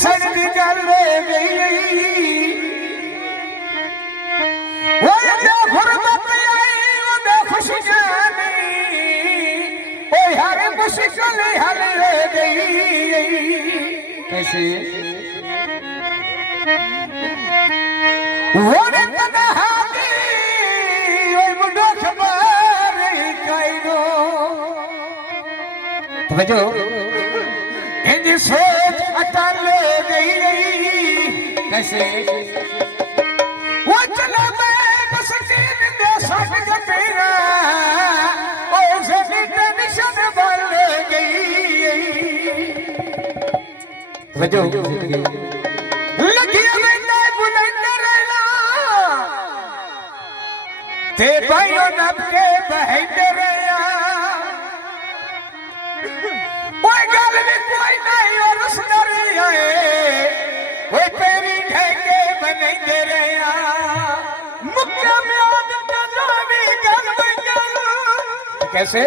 सन दी गल गई वो गुरबत आई वो खुशी जानी ओ हर मुश्किल हल गई। कैसे वो तन्हा दी ओ मुंडो खबर काइनो तवज्जो इंज सोच अटल गई। कैसे वो चला मैं बस तीन दे सट गपेरा ओ जनी टेंशन बन गई। तवज्जो लगी मैंने बुलंद रहना ते भाइयों नब के बहन रहा कोई गल भी कोई नहीं और सुनर आए कोई पेरी ढेके बनेंगे रहा मुक्का में आदत जावी गल गल। कैसे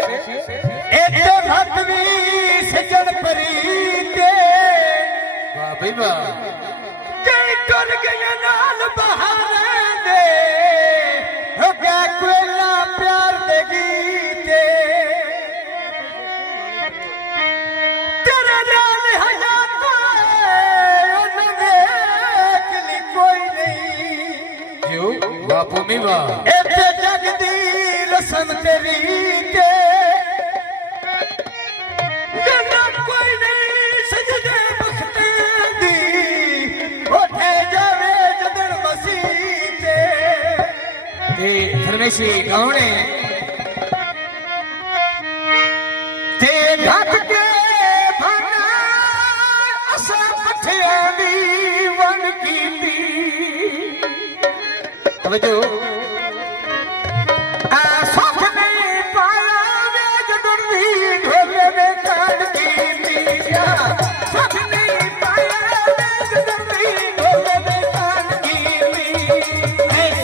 एते भक्ति सजन प्रीते वाह भाई वाह कई टुर गए नाल बहारे दे हो गया कोयला प्यार दे गीते बापू मीवा एते जगदी रसम तेरी के जन्म कोई नहीं सजदे बखते दी उठे जावे जदर मसीते ते फरमेशी कौन है ते घट के बना असा पठिया दी वन कीती। तवज्जो आ सुख नहीं पाया वे जदुर्दी ढोले में काट की लिया सुख नहीं पाया वे जदुर्दी ढोले में काट की ली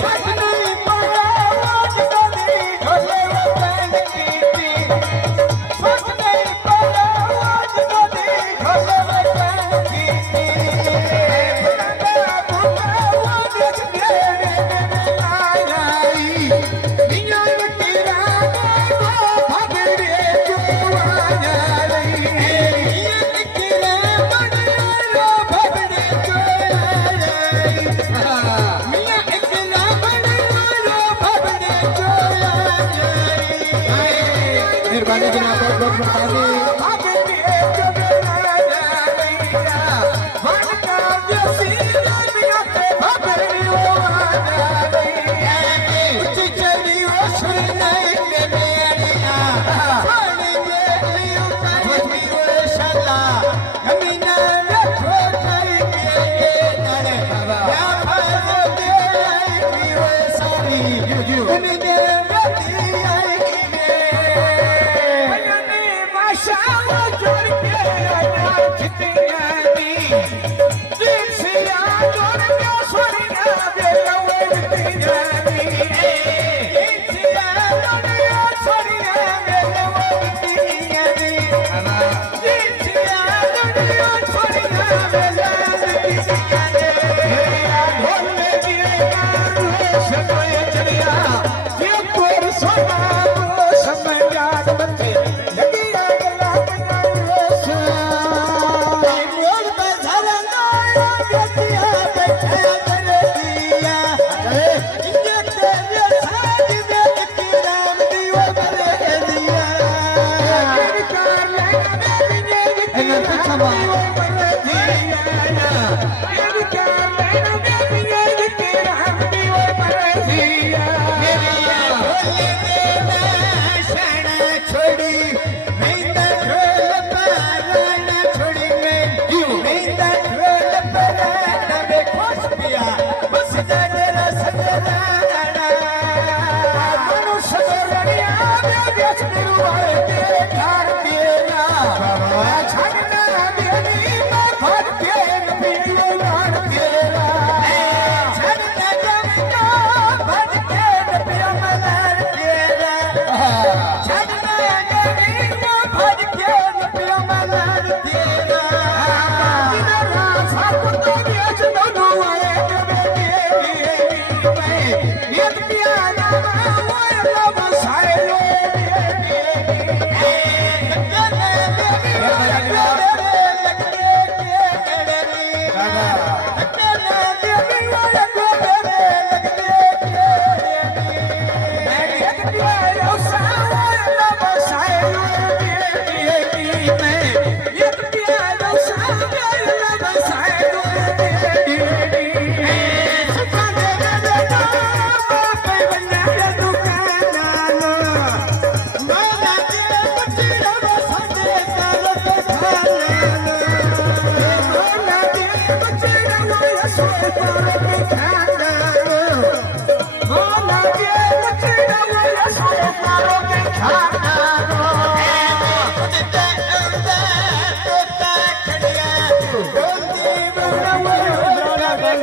सुख नहीं पाया वे जदुर्दी ढोले में काट की ली सुख नहीं पाया वे जदुर्दी ढोले में काट की मेहरबानी जनाब बहुत बहुत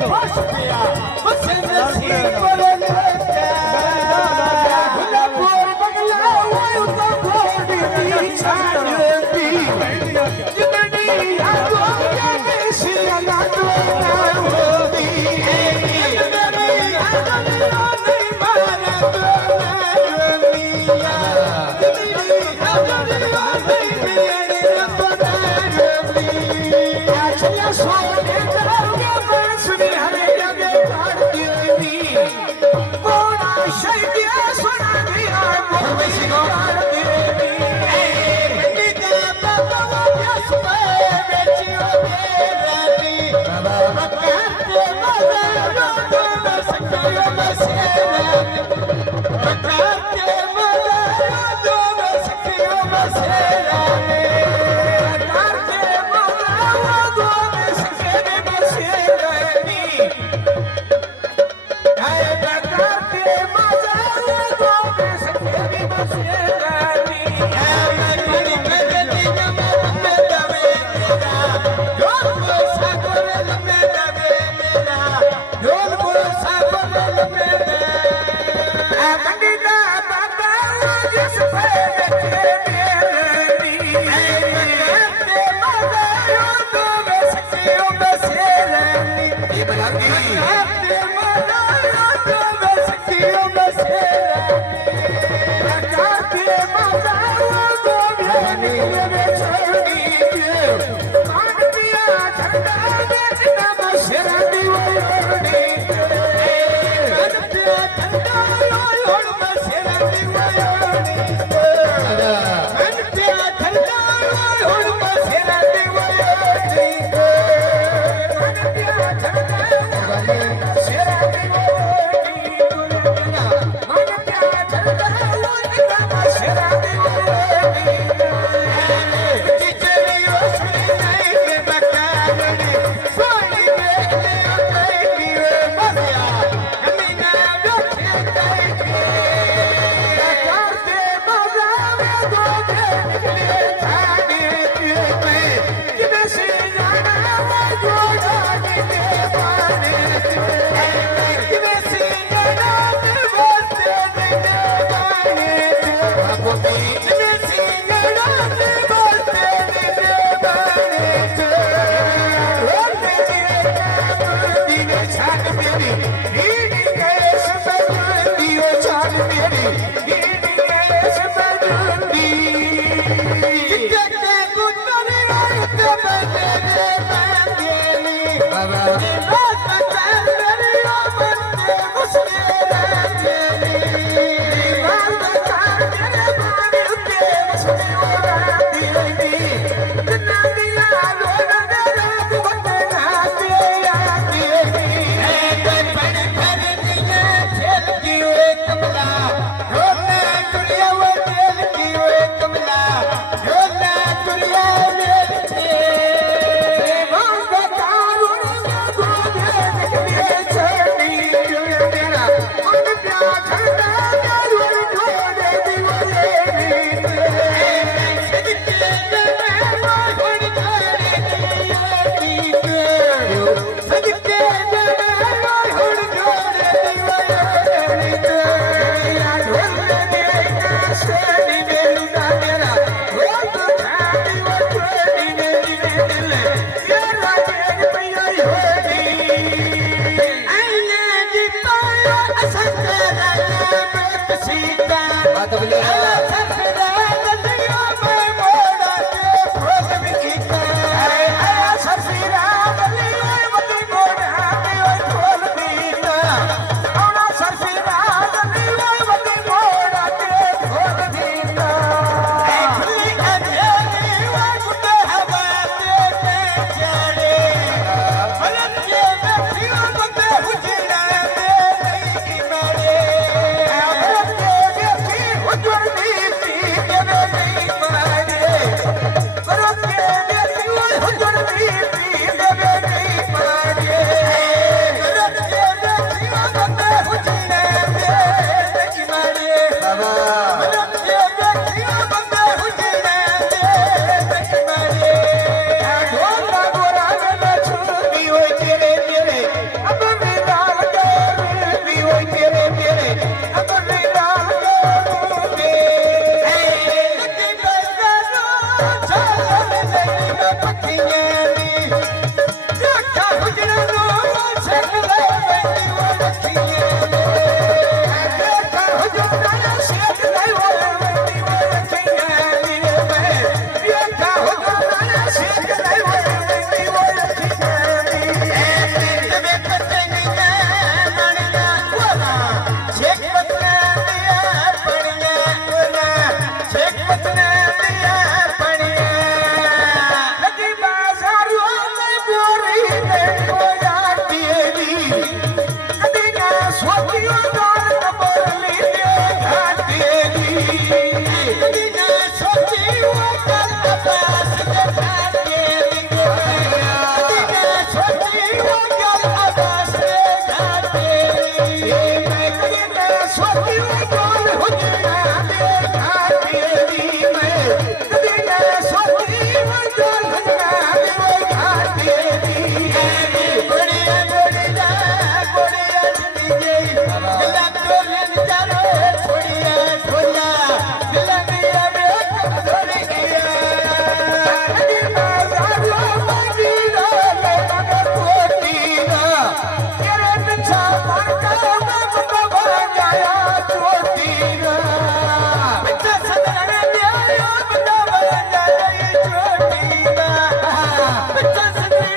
ਫਸ ਪਿਆ ਉਸ ਨਸੀਬ ਲੈਂਦਾ ਗੁਲਾਬੋਰ ਬਗਲਾ ਹੋਏ ਉਤਾਂ ਫੋੜੀ ਦੀ ਛਾਂਦੀ ਜਿੰਨੀ ਆਗੋ ਕੇ ਸਿਆ ਨਾ ਤੋੜ ਹੋਦੀ ਮੇਰੀ ਆਗੋ ਨਹੀਂ ਮਾਰਾ ਤੋੜਨੀਆ ਜਿੰਨੀ ਆਗੋ ਨਹੀਂ ਮੇਰੀ ਰੱਬ ਆਛਿਆ ਸੋਨੇ ਜਾਓਗੇ ਬਸ ਹਰੇ ਜਗੇ ਕਾੜਦੀ ਨੀ ਕੋਣਾ ਸ਼ੈਦਿਆ ਸੁਣਾ ਦਿਆ ਕੋਈ ਸਿਗਾੜਦੀ ਨੀ ਮੰਡੀ ਤੇ ਬਾਬਾ ਜਸ ਪਏ ਵੇਚਿਓ ਮੇਰੀ ਬਾਬਾ ਕਹਿੰਦੇ ਮਗਰ ਰੋਣ ਸਕਿਓ ਮਸੇਰਾ ਕਹਿੰਦੇ ਮਗਰ ਰੋਣ ਸਕਿਓ ਮਸੇਰਾ Bye-bye.